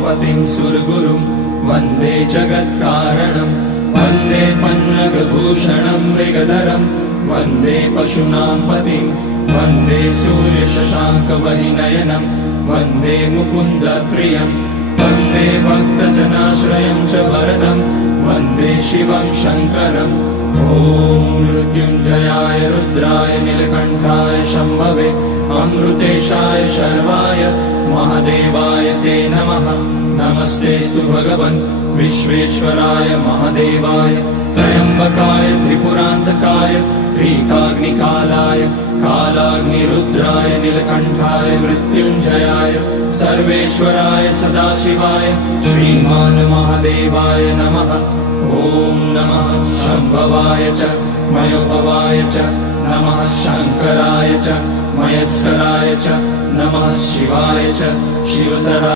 उमापतिं सुरगुरुं वन्दे जगत्कारणं वन्दे पन्नगभूषणं मृगधरं वन्दे पशूनां पतिं वन्दे सूर्यशशाङ्कवहिनयनं वन्दे मुकुन्दप्रियं वन्दे भक्तजनाश्रयं च वरदं वन्दे शिवं शङ्करम् ॐ मृत्युञ्जयाय रुद्राय नीलकण्ठाय शम्भवे अमृतेशाय शर्वाय महादेवाय ते नमः। नमस्तेऽस्तु भगवन् विश्वेश्वराय महादेवाय त्र्यम्बकाय त्रिपुरान्तकाय त्रिकाग्निकालाय कालाग्निरुद्राय नीलकण्ठाय मृत्युञ्जयाय सर्वेश्वराय सदाशिवाय श्रीमान् महादेवाय नमः। ॐ नमः शम्भवाय च मयोभवाय च नमः शङ्कराय च मयस्कराय च नमः शिवाय च शिवतराय